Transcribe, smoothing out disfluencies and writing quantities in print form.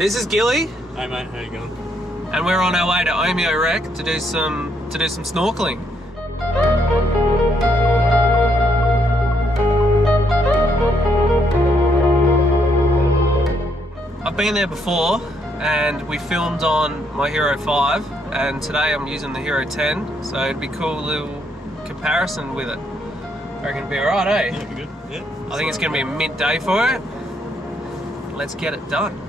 This is Gilly, Hey mate, how you going? and we're on our way to Omeo Wreck to do some snorkeling. I've been there before, and we filmed on my Hero 5, and today I'm using the Hero 10, so it'd be a cool little comparison with it. I reckon it'd be alright, eh? Yeah, be good. Yeah. I think it's going to be a mint day for it. Let's get it done.